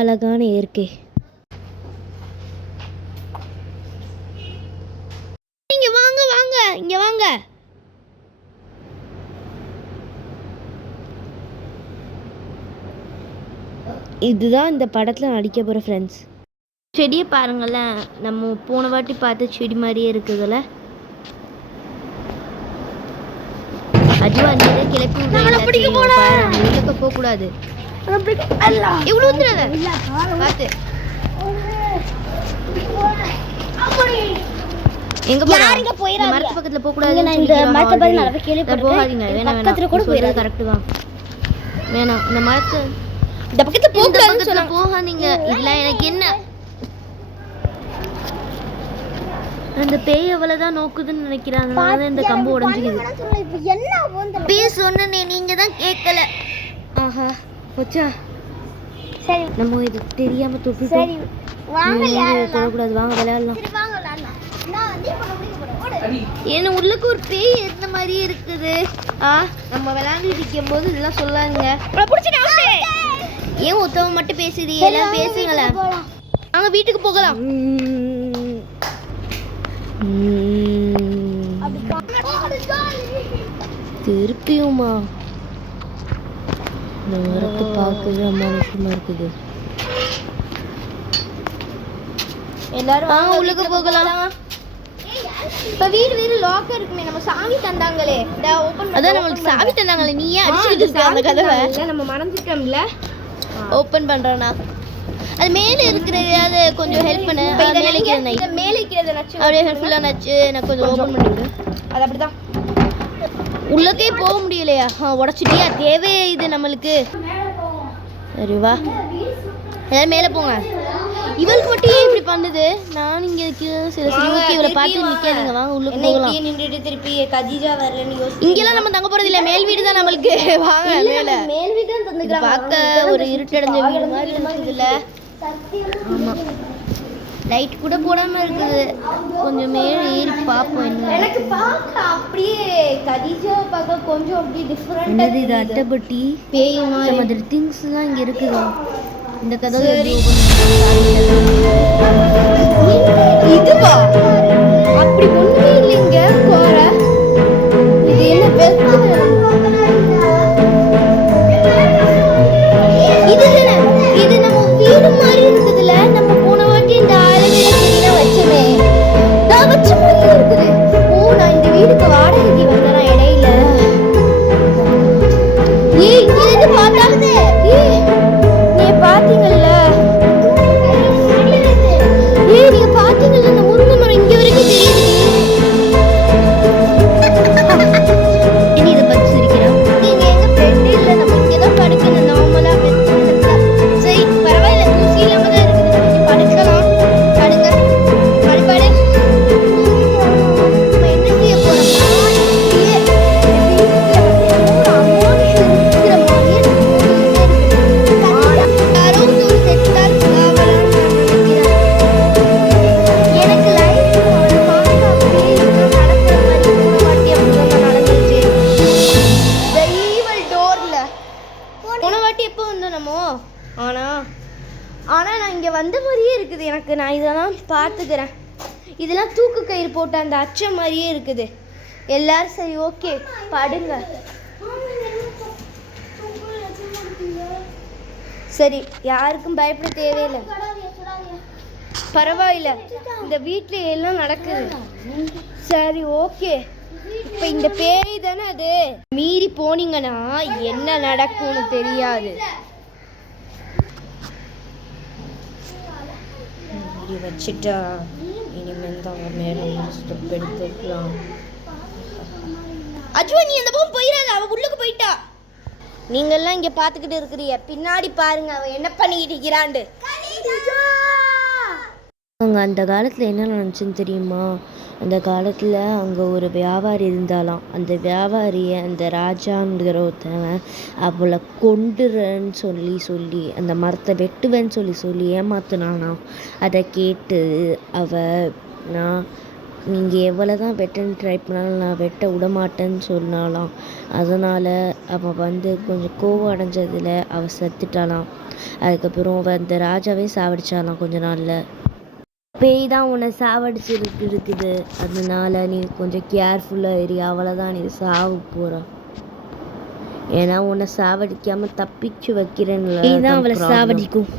அழகான இயற்கை. இங்க வாங்க வாங்க, இங்க வாங்க. இதுதான் இந்த படத்தில் நடிக்க போகிற ஃப்ரெண்ட்ஸ். செடியை பாருங்களேன், நம்ம போன வாட்டி பார்த்த செடி மாதிரியே இருக்குதுல்ல. அதுவா நீங்க கிளப்பி விடுறீங்க, போகக்கூடாது. இவ்வளோ பார்த்து எங்க மரத்து பக்கத்துல போக கூடாது, போகாதீங்க. வேணாம், கரெக்ட் தான். வேணாம், இந்த மரத்து இந்த பக்கத்துல போகாதீங்க. இல்ல எனக்கு என்ன, அந்த பேய் அவ்வளவுதான் நோக்குதுன்னு நினைக்கிறாங்க. இந்த கம்பு உடஞ்சிக்குது. பேய் சொன்னனே, நீங்க தான் கேட்கல. ஆஹா போச்சா. சரி, நம்ம இது தெரியாம தொட்டுட்டோம். தொடக்கூடாது, வாங்க விளையாடலாம். ஏன்னா உள்ளுக்கு ஒரு பேய் இருந்த மாதிரியே இருக்குது. நம்ம விளையாண்டு இருக்கும் போது இதெல்லாம் சொல்லாங்க. ஏன் ஒருத்தவங்க மட்டும் பேசுறீங்க? எல்லாம் பேசுங்களேன். அங்க வீட்டுக்கு போகலாம். திருப்பியுமா நேரத்தை பார்க்கவே அமானுஷமா இருக்குது. எல்லாரும் வாங்க உள்ளுக்கு போகலாம். இப்ப வீடு லாக் இருக்குமே, நம்ம சாவி தந்தாங்களே, அதான் நம்மளுக்கு சாவி தந்தாங்களே. நீ ஏன் அடிச்சுக்கிட்டு இருக்க அந்த கதவை? நம்ம மறந்துட்டோம்ல. ஓபன் பண்றேனா? அது மேலே இருக்கிறது, அது கொஞ்சம் ஹெல்ப் பண்ணு. மேலே இருக்கிறது நச்சு, அப்படியே ஹெல்ப்ஃபுல்லாக நச்சு. நான் கொஞ்சம் ஓப்பன் பண்ணிவிடு. அது அப்படிதான் உள்ளக்கே போக முடியலையா? உடச்சிட்டியா? தேவையே இது நம்மளுக்கு. சரி வா, எல்லாரும் மேலே போங்க. இவளுக்கு மட்டும் இப்படி பண்ணுது. நான் இங்கே சரி ஓகே, இவளை பார்த்து நிற்காதீங்க, வாங்க உள்ள போகலாம். நின்றுட்டு திருப்பி கஜிஜா வரலன்னு யோசி. இங்கெல்லாம் நம்ம தங்க போகிறது இல்லை, மேல் வீடு தான் நம்மளுக்கு. வாங்க மேலே. மேல் வீடு தான் தந்துக்கிறாங்க. பார்க்க ஒரு இருட்டடைஞ்ச வீடு மாதிரி இருக்குதுல்ல. ஆமாம், லைட் கூட போடாமல் இருக்குது. கொஞ்சம் மேலே ஏறி பார்ப்போம். என்ன எனக்கு பார்க்க அப்படியே கதீஜா பார்க்க கொஞ்சம் அப்படியே டிஃப்ரெண்ட். இது அட்டைப்பட்டி பேய் மாதிரி திங்ஸ் தான் இங்கே இருக்குது. இந்த கதவு இதுவா? அப்படி ஒன்றுமே இல்லைங்க. போற இது என்ன பெருசு? இது நம்ம வீடு மாதிரி இருக்குதுல்ல. நம்ம போன வாட்டி இந்த ஆளுநர் வச்சமே, நான் வச்ச மாதிரி இருக்குது. நான் இந்த வீடுக்கு வாடகைக்கு வந்தேன் இடையில. இங்கிருந்து பார்த்தாலுமே நீ பாத்தீங்கல்ல, நீங்க பாத்தீங்கல்ல, இந்த முருங்கை மரம் இங்க வரைக்கும் தெரியுது. இனி இதை பத்தி சிரிக்கிறோம். நீங்க எங்க பெட் இல்ல, நம்ம இங்கதான் படுக்கணும் நார்மலா. சரி பரவாயில்ல, தூசி இல்லாம தான் இருக்குது. படுக்கலாம், படுங்க, படு. நம்ம என்ன செய்ய போறோம்னா, ஆனால் நான் இங்கே வந்த மாதிரியே இருக்குது எனக்கு. நான் இதெல்லாம் பார்த்துக்கிறேன். இதெல்லாம் தூக்கு கயிறு போட்ட அந்த அச்சம் மாதிரியே இருக்குது. எல்லாரும் சரி ஓகே படுங்க. சரி, யாருக்கும் பயப்பட தேவையில்லை. பரவாயில்ல, இந்த வீட்டில் எல்லாம் நடக்குது. சரி ஓகே. இப்போ இந்த பேய் தானே அது, மீறி போனீங்கன்னா என்ன நடக்கும்னு தெரியாது. வச்சுட்டா இனிமேல் தான் மேலே ஸ்டெப் எடுத்துக்கலாம். அஜுவா, நீ அந்த பக்கம் போயிடாத, அவ உள்ளுக்கு போயிட்டா. நீங்கெல்லாம் இங்கே பார்த்துக்கிட்டு இருக்கிறீங்க, பின்னாடி பாருங்க அவன் என்ன பண்ணிக்கிட்டு இருக்கிறாண்டு. அவங்க அந்த காலத்தில் என்ன நினச்சுன்னு தெரியுமா? அந்த காலத்தில் அங்கே ஒரு வியாபாரி இருந்தாலாம். அந்த வியாபாரியை அந்த ராஜாங்கிற ஒருத்தவன் அவளை கொண்டுறன்னு சொல்லி அந்த மரத்தை வெட்டுவேன்னு சொல்லி ஏமாத்துனானா. அதை கேட்டு நான் நீங்கள் எவ்வளோ தான் வெட்டன்னு ட்ரை பண்ணாலும் நான் வெட்ட விடமாட்டேன்னு சொன்னாலாம். அதனால் அவன் வந்து கொஞ்சம் கோவம் அடைஞ்சதில் அவள் செத்துட்டாளாம். அதுக்கப்புறம் அவள் அந்த ராஜாவே சாவடிச்சாலாம் கொஞ்ச நாளில். பேய் தான் உன்னை சாவடிச்சிருக்குது, அதனால நீ கொஞ்சம் கேர்ஃபுல்லாக இரு, அவ்வளோதான் நீ சாவு போகிற. ஏன்னா உன்னை சாவடிக்காமல் தப்பிச்சு வைக்கிறேன்னு தான் அவளை சாவடிக்கும்.